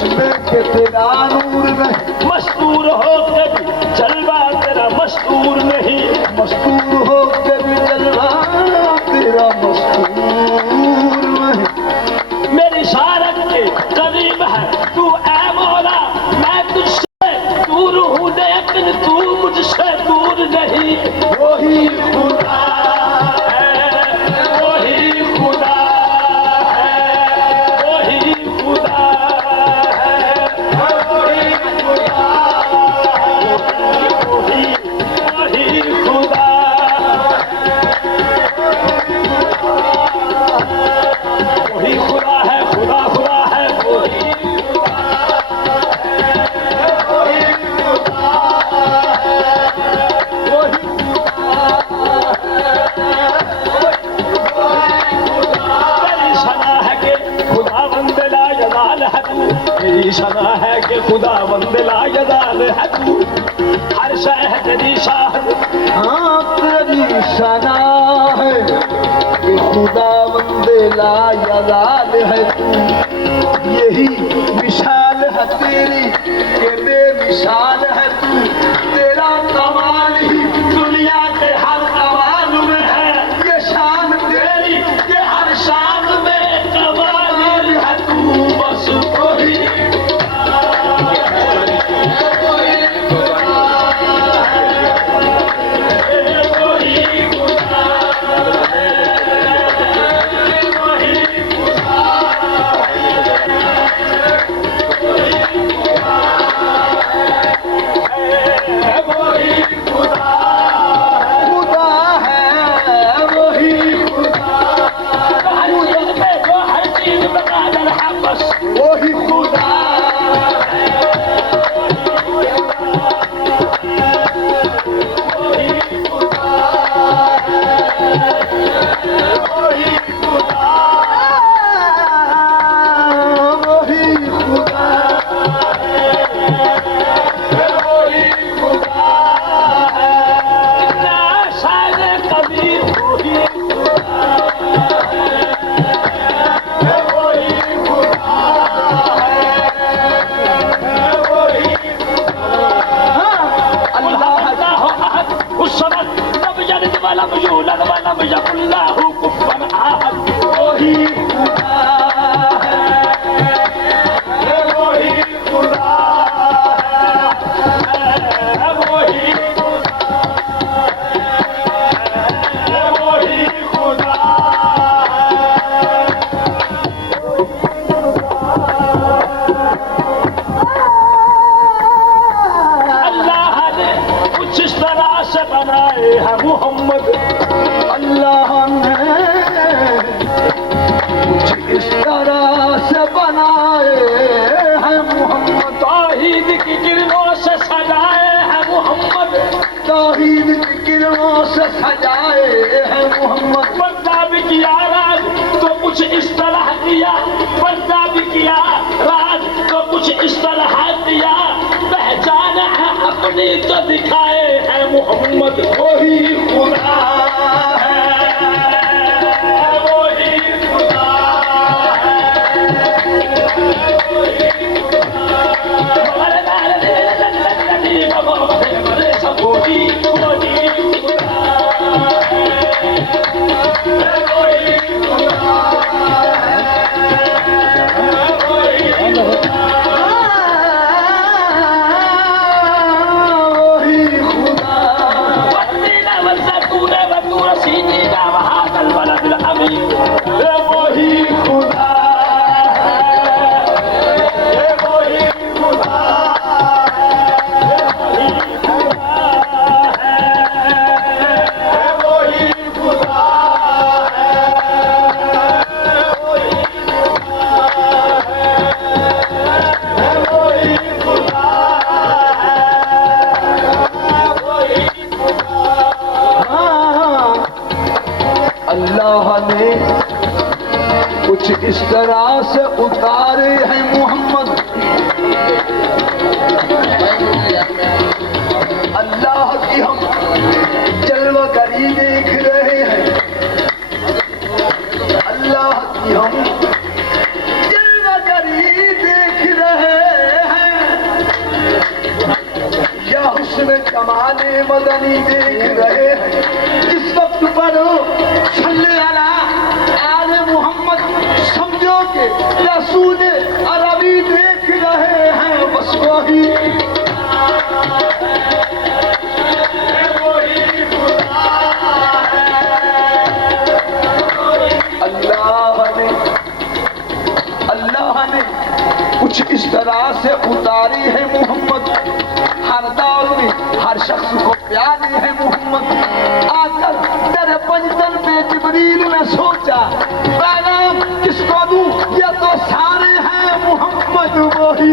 जिसमें के तेरा नूर नहीं। मस्तूर हो के भी जलवा तेरा मस्तूर नहीं, मस्तूर हो के भी जलवा तेरा मस्तूर नहीं। मेरी शारक के करीब है तू ऐ मौला, मैं तुझसे दूर हूँ लेकिन तू मुझसे दूर नहीं। वही खुदा सना है कि खुदा बंदला यदाल है तू, हर शह तेरी शाहद। हाँ तेरी सना है कि खुदा बंदला यदाल है तू, यही मिसाल है तेरी कि बेमिसाल है तू। तेरा कमाल ही दुनिया के हर कमाल में है, ये शान तेरी कि हर शान में कमाल है तू। बस वही मोहम्मद। अल्लाह ने कुछ इस तरह से बनाए हैं मोहम्मद, तौहीद की किरणों से सजाए हैं मोहम्मद, तौहीद की किरणों से सजाए हैं मोहम्मद। पर्दा भी किया राज तो कुछ इस तरह किया, पर्दा भी किया राज तो कुछ इस तरह किया, पहचान है अपनी तो दिखाए हैं मोहम्मद। वही खुदा है, वही खुदा कुछ इस तरह से उतारे हैं मोहम्मद। अल्लाह की हम जलवागरी देख रहे हैं, अल्लाह की हम जलवागरी देख रहे मदनी देख रहे हैं। इस वक्त पर सल्ले अला आले मोहम्मद समझो के रसूल अरबी देख रहे हैं। बस वही अल्लाह ने कुछ इस तरह से उतारी है मोहम्मद। हर दौर में हर शख्स को प्यारे है मोहम्मद। आकर तेरे पंजतन पे जिब्रील ने सोचा पैगाम किसको दूं, ये तो सारे हैं मोहम्मद वही